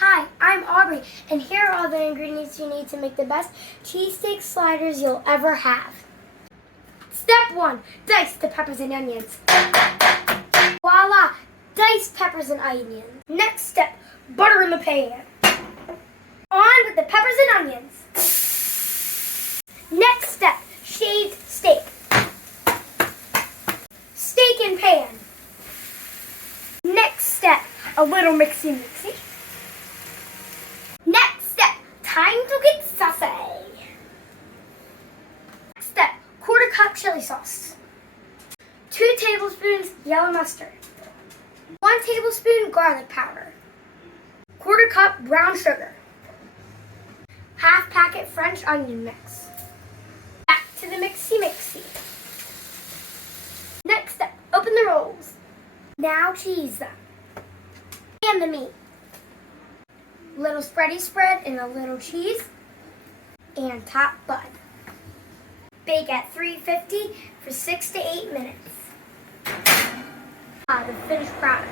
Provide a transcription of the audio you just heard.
Hi, I'm Aubrey, and here are all the ingredients you need to make the best cheesesteak sliders you'll ever have. Step 1. Dice the peppers and onions. Voila! Diced peppers and onions. Next step, butter in the pan. On with the peppers and onions. Next step, shaved steak. Steak in pan. Next step, a little mixy. Next step, time to get saucy. Next step, 1/4 cup chili sauce. 2 tablespoons yellow mustard. 1 tablespoon garlic powder. 1/4 cup brown sugar. 1/2 packet French onion mix. Back to the mixy. Next step, open the rolls. Now cheese them. And the meat. Little spready spread and a little cheese. And top bun. Bake at 350 for 6 to 8 minutes. The finished product.